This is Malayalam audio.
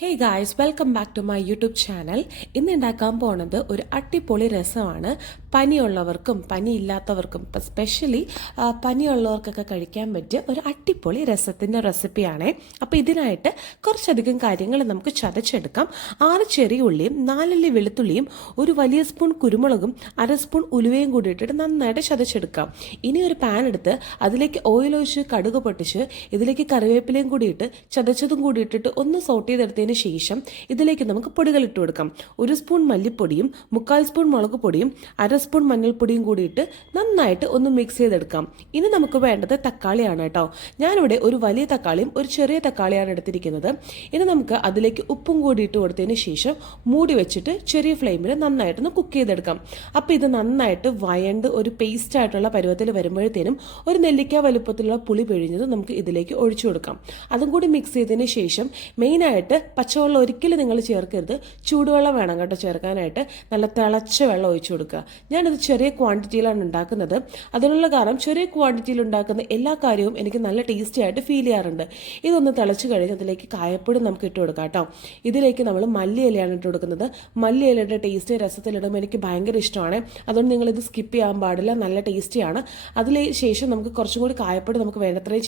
Hey guys, welcome back to my YouTube channel. ഇന്ന് ഉണ്ടാക്കാൻ പോണത് ഒരു അടിപൊളി രസമാണ്. പനിയുള്ളവർക്കും പനിയില്ലാത്തവർക്കും ഇപ്പം സ്പെഷ്യലി പനിയുള്ളവർക്കൊക്കെ കഴിക്കാൻ പറ്റിയ ഒരു അടിപൊളി രസത്തിൻ്റെ റെസിപ്പിയാണ്. അപ്പോൾ ഇതിനായിട്ട് കുറച്ചധികം കാര്യങ്ങൾ നമുക്ക് ചതച്ചെടുക്കാം. 6 ചെറിയ ഉള്ളിയും 4 അല്ലി വെളുത്തുള്ളിയും ഒരു വലിയ സ്പൂൺ കുരുമുളകും 1/2 സ്പൂൺ ഉലുവയും കൂടി ഇട്ടിട്ട് നന്നായിട്ട് ചതച്ചെടുക്കാം. ഇനി ഒരു പാൻ എടുത്ത് അതിലേക്ക് ഓയിൽ ഒഴിച്ച് കടുക് പൊട്ടിച്ച് ഇതിലേക്ക് കറിവേപ്പിലയും കൂടി ഇട്ട് ചതച്ചതും കൂടി ഇട്ടിട്ട് ഒന്ന് സോട്ട് ചെയ്തെടുത്തതിന് ശേഷം ഇതിലേക്ക് നമുക്ക് പൊടികൾ ഇട്ട് കൊടുക്കാം. 1 സ്പൂൺ മല്ലിപ്പൊടിയും 1/4 സ്പൂൺ മുളക് പൊടിയും 1/2 സ്പൂൺ മഞ്ഞൾപ്പൊടിയും കൂടി ഇട്ട് നന്നായിട്ട് ഒന്ന് മിക്സ് ചെയ്തെടുക്കാം. ഇനി നമുക്ക് വേണ്ടത് തക്കാളിയാണ് കേട്ടോ. ഞാനിവിടെ ഒരു വലിയ തക്കാളിയും ഒരു ചെറിയ തക്കാളിയാണ് എടുത്തിരിക്കുന്നത്. ഇനി നമുക്ക് അതിലേക്ക് ഉപ്പും കൂടി ഇട്ട് കൊടുത്തതിന് ശേഷം മൂടി വെച്ചിട്ട് ചെറിയ ഫ്ലെയിമിൽ നന്നായിട്ടൊന്ന് കുക്ക് ചെയ്തെടുക്കാം. അപ്പോൾ ഇത് നന്നായിട്ട് വയണ്ട് ഒരു പേസ്റ്റ് ആയിട്ടുള്ള പരുവത്തിൽ വരുമ്പോഴത്തേനും ഒരു നെല്ലിക്ക വലുപ്പത്തിലുള്ള പുളി പിഴിഞ്ഞത് നമുക്ക് ഇതിലേക്ക് ഒഴിച്ചു കൊടുക്കാം. അതും കൂടി മിക്സ് ചെയ്തതിന് ശേഷം മെയിനായിട്ട് പച്ചവെള്ളം ഒരിക്കലും നിങ്ങൾ ചേർക്കരുത്, ചൂടുവെള്ളം വേണം കേട്ടോ ചേർക്കാനായിട്ട്. നല്ല തിളച്ച വെള്ളം ഒഴിച്ചു കൊടുക്കുക. ഞാനിത് ചെറിയ ക്വാണ്ടിറ്റിയിലാണ് ഉണ്ടാക്കുന്നത്. അതിനുള്ള കാരണം ചെറിയ ക്വാണ്ടിറ്റിയിൽ ഉണ്ടാക്കുന്ന എല്ലാ കാര്യവും എനിക്ക് നല്ല ടേസ്റ്റി ആയിട്ട് ഫീൽ ചെയ്യാറുണ്ട്. ഇതൊന്ന് തിളച്ച് കഴിഞ്ഞ് അതിലേക്ക് കായപ്പൊടി നമുക്ക് ഇട്ട് കൊടുക്കാം കേട്ടോ. ഇതിലേക്ക് നമ്മൾ മല്ലിയിലയാണ് ഇട്ട് കൊടുക്കുന്നത്. മല്ലിയിലയുടെ ടേസ്റ്റ് രസത്തിലിടുമ്പോൾ എനിക്ക് ഭയങ്കര ഇഷ്ടമാണ്. അതുകൊണ്ട് നിങ്ങളിത് സ്കിപ്പ് ചെയ്യാൻ പാടില്ല, നല്ല ടേസ്റ്റിയാണ്. അതിന് ശേഷം നമുക്ക് കുറച്ചും കൂടി കായപ്പൊടി നമുക്ക് വേണ്ടത്രയും